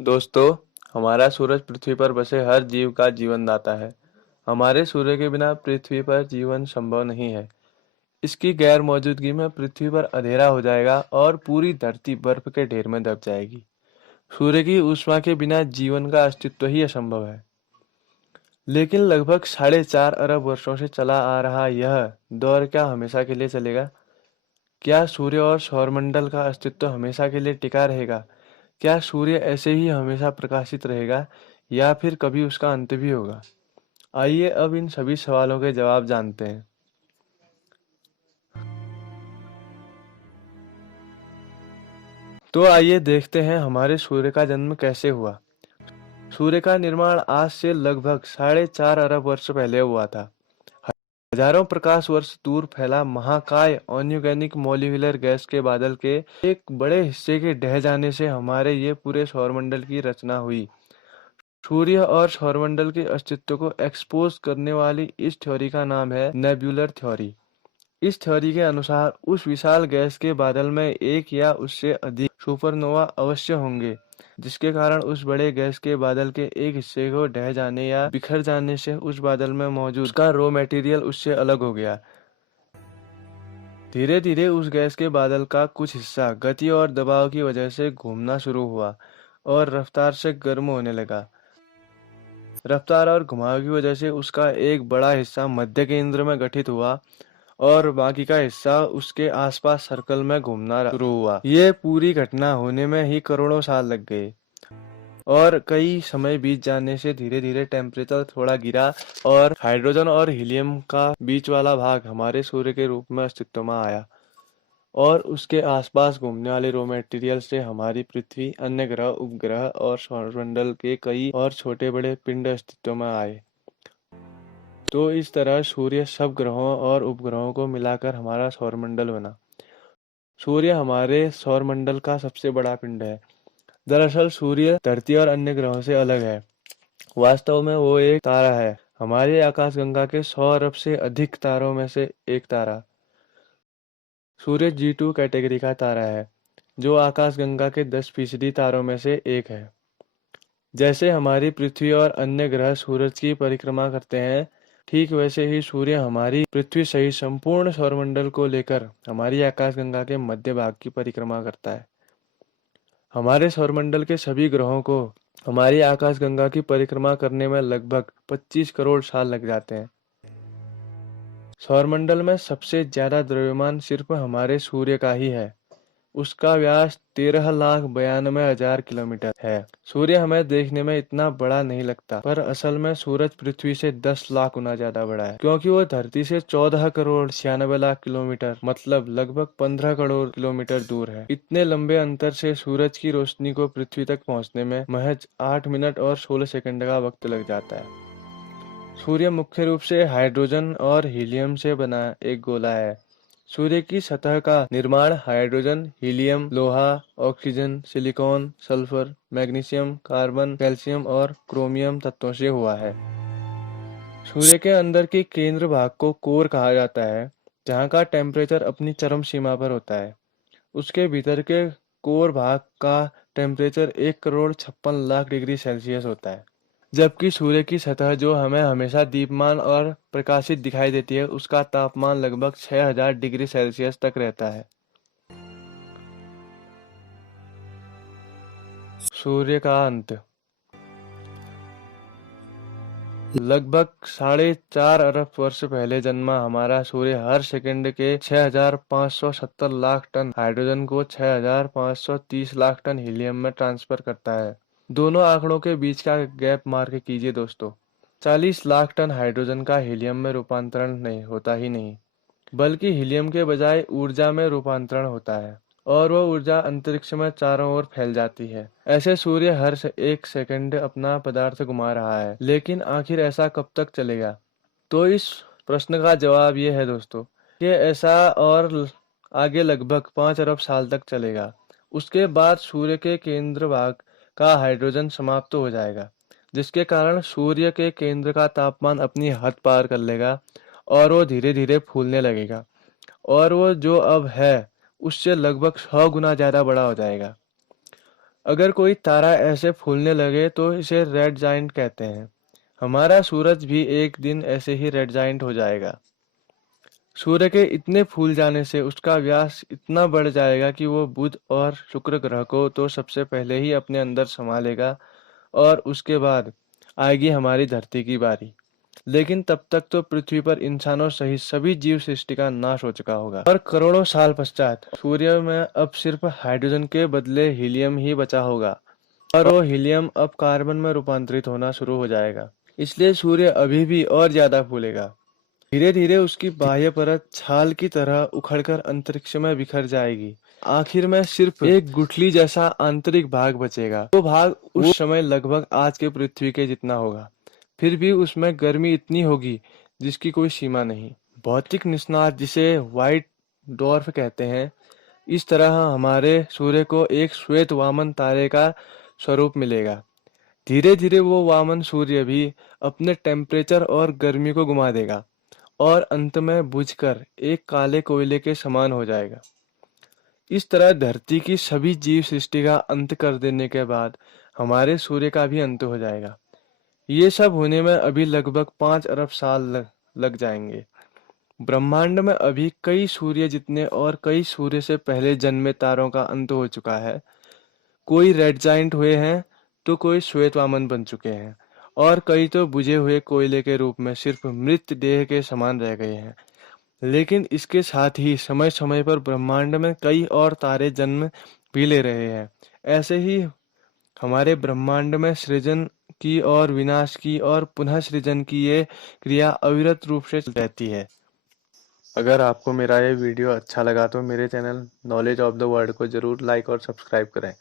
दोस्तों, हमारा सूरज पृथ्वी पर बसे हर जीव का जीवनदाता है। हमारे सूर्य के बिना पृथ्वी पर जीवन संभव नहीं है। इसकी गैर मौजूदगी में पृथ्वी पर अंधेरा हो जाएगा और पूरी धरती बर्फ के ढेर में दब जाएगी। सूर्य की ऊष्मा के बिना जीवन का अस्तित्व ही असंभव है। लेकिन लगभग 4.5 अरब वर्षों से चला आ रहा यह दौर क्या हमेशा के लिए चलेगा? क्या सूर्य और सौरमंडल का अस्तित्व हमेशा के लिए टिका रहेगा? क्या सूर्य ऐसे ही हमेशा प्रकाशित रहेगा या फिर कभी उसका अंत भी होगा? आइए अब इन सभी सवालों के जवाब जानते हैं। तो आइए देखते हैं हमारे सूर्य का जन्म कैसे हुआ। सूर्य का निर्माण आज से लगभग 4.5 अरब वर्ष पहले हुआ था। हजारों प्रकाश वर्ष दूर फैला महाकाय ऑर्गेनिक मॉलिक्यूलर गैस के बादल के एक बड़े हिस्से के ढह जाने से हमारे ये पूरे सौरमंडल की रचना हुई। सूर्य और सौरमंडल के अस्तित्व को एक्सपोज करने वाली इस थ्योरी का नाम है नेब्यूलर थ्योरी। इस थ्योरी के अनुसार उस विशाल गैस के बादल में एक या उससे अधिक सुपरनोवा अवश्य होंगे, जिसके कारण उस बड़े गैस के बादल के एक हिस्से को ढह जाने या बिखर जाने से उस बादल में मौजूद उसका रॉ मटेरियल उससे अलग हो गया। धीरे धीरे उस गैस के बादल का कुछ हिस्सा गति और दबाव की वजह से घूमना शुरू हुआ और रफ्तार से गर्म होने लगा। रफ्तार और घुमाव की वजह से उसका एक बड़ा हिस्सा मध्य केंद्र में गठित हुआ और बाकी का हिस्सा उसके आसपास सर्कल में घूमना शुरू हुआ। ये पूरी घटना होने में ही करोड़ों साल लग गए और कई समय बीत जाने से धीरे धीरे टेम्परेचर थोड़ा गिरा और हाइड्रोजन और हीलियम का बीच वाला भाग हमारे सूर्य के रूप में अस्तित्व में आया और उसके आसपास घूमने वाले रॉ मटेरियल से हमारी पृथ्वी, अन्य ग्रह, उपग्रह और सौरमंडल के कई और छोटे बड़े पिंड अस्तित्व में आए। तो इस तरह सूर्य सब ग्रहों और उपग्रहों को मिलाकर हमारा सौरमंडल बना। सूर्य हमारे सौरमंडल का सबसे बड़ा पिंड है। दरअसल सूर्य धरती और अन्य ग्रहों से अलग है। वास्तव में वो एक तारा है, हमारे आकाशगंगा के 100 अरब से अधिक तारों में से एक तारा। सूर्य G2 कैटेगरी का तारा है, जो आकाशगंगा के 10% तारों में से एक है। जैसे हमारी पृथ्वी और अन्य ग्रह सूरज की परिक्रमा करते हैं, ठीक वैसे ही सूर्य हमारी पृथ्वी सहित संपूर्ण सौरमंडल को लेकर हमारी आकाशगंगा के मध्य भाग की परिक्रमा करता है। हमारे सौरमंडल के सभी ग्रहों को हमारी आकाशगंगा की परिक्रमा करने में लगभग 25 करोड़ साल लग जाते हैं। सौरमंडल में सबसे ज्यादा द्रव्यमान सिर्फ हमारे सूर्य का ही है। उसका व्यास 13,92,000 किलोमीटर है। सूर्य हमें देखने में इतना बड़ा नहीं लगता, पर असल में सूरज पृथ्वी से 10 लाख गुना ज्यादा बड़ा है, क्योंकि वो धरती से 14 करोड़ 96 लाख किलोमीटर मतलब लगभग 15 करोड़ किलोमीटर दूर है। इतने लंबे अंतर से सूरज की रोशनी को पृथ्वी तक पहुंचने में महज 8 मिनट और 16 सेकंड का वक्त लग जाता है। सूर्य मुख्य रूप से हाइड्रोजन और हीलियम से बना एक गोला है। सूर्य की सतह का निर्माण हाइड्रोजन, हीलियम, लोहा, oxygen, silicon, sulphur, magnesium, carbon, calcium और क्रोमियम तत्वों से हुआ है। सूर्य के अंदर के केंद्र भाग को कोर कहा जाता है, जहाँ का टेम्परेचर अपनी चरम सीमा पर होता है। उसके भीतर के कोर भाग का टेम्परेचर 1,56,00,000 डिग्री सेल्सियस होता है। जबकि सूर्य की सतह जो हमें हमेशा दीप्यमान और प्रकाशित दिखाई देती है, उसका तापमान लगभग 6,000 डिग्री सेल्सियस तक रहता है। सूर्य का अंत लगभग 4.5 अरब वर्ष पहले जन्मा हमारा सूर्य हर सेकंड के 6,570 लाख टन हाइड्रोजन को 6,530 लाख टन हीलियम में ट्रांसफर करता है। दोनों आंकड़ों के बीच का गैप मार्क कीजिए दोस्तों। 40 लाख टन हाइड्रोजन का हीलियम में रूपांतरण नहीं होता ही नहीं, बल्कि हीलियम के बजाय ऊर्जा में रूपांतरण होता है और वह ऊर्जा अंतरिक्ष में चारों ओर फैल जाती है। ऐसे सूर्य हर एक सेकंड अपना पदार्थ घुमा रहा है, लेकिन आखिर ऐसा कब तक चलेगा? तो इस प्रश्न का जवाब ये है दोस्तों कि ऐसा और आगे लगभग 5 अरब साल तक चलेगा। उसके बाद सूर्य के केंद्र भाग का हाइड्रोजन समाप्त हो जाएगा, जिसके कारण सूर्य के केंद्र का तापमान अपनी हद पार कर लेगा और वो धीरे धीरे फूलने लगेगा और वो जो अब है उससे लगभग 100 गुना ज्यादा बड़ा हो जाएगा। अगर कोई तारा ऐसे फूलने लगे तो इसे रेड जाइंट कहते हैं। हमारा सूरज भी एक दिन ऐसे ही रेड जाइंट हो जाएगा। सूर्य के इतने फूल जाने से उसका व्यास इतना बढ़ जाएगा कि वो बुध और शुक्र ग्रह को तो सबसे पहले ही अपने अंदर समा लेगा, और उसके बाद आएगी हमारी धरती की बारी। लेकिन तब तक तो पृथ्वी पर इंसानों सहित सभी जीव सृष्टि का नाश हो चुका होगा। और करोड़ों साल पश्चात सूर्य में अब सिर्फ हाइड्रोजन के बदले हीलियम ही बचा होगा, और वो हीलियम अब कार्बन में रूपांतरित होना शुरू हो जाएगा। इसलिए सूर्य अभी भी और ज्यादा फूलेगा। धीरे धीरे उसकी बाह्य परत छाल की तरह उखड़कर अंतरिक्ष में बिखर जाएगी। आखिर में सिर्फ एक गुठली जैसा आंतरिक भाग बचेगा। वो भाग उस समय लगभग आज के पृथ्वी के जितना होगा। फिर भी उसमें गर्मी इतनी होगी जिसकी कोई सीमा नहीं। भौतिक निष्णात जिसे व्हाइट डॉर्फ कहते हैं, इस तरह हमारे सूर्य को एक श्वेत वामन तारे का स्वरूप मिलेगा। धीरे धीरे वो वामन सूर्य भी अपने टेम्परेचर और गर्मी को गुमा देगा, और अंत में बुझकर एक काले कोयले के समान हो जाएगा। इस तरह धरती की सभी जीव सृष्टि का अंत कर देने के बाद हमारे सूर्य का भी अंत हो जाएगा। ये सब होने में अभी लगभग 5 अरब साल लग जाएंगे। ब्रह्मांड में अभी कई सूर्य जितने और कई सूर्य से पहले जन्मे तारों का अंत हो चुका है। कोई रेड जाइंट हुए हैं, तो कोई श्वेत वामन बन चुके हैं, और कई तो बुझे हुए कोयले के रूप में सिर्फ मृत देह के समान रह गए हैं। लेकिन इसके साथ ही समय समय पर ब्रह्मांड में कई और तारे जन्म भी ले रहे हैं। ऐसे ही हमारे ब्रह्मांड में सृजन की और विनाश की और पुनः सृजन की ये क्रिया अविरत रूप से चलती रहती है। अगर आपको मेरा ये वीडियो अच्छा लगा तो मेरे channel knowledge of the world को जरूर लाइक और सब्सक्राइब करें।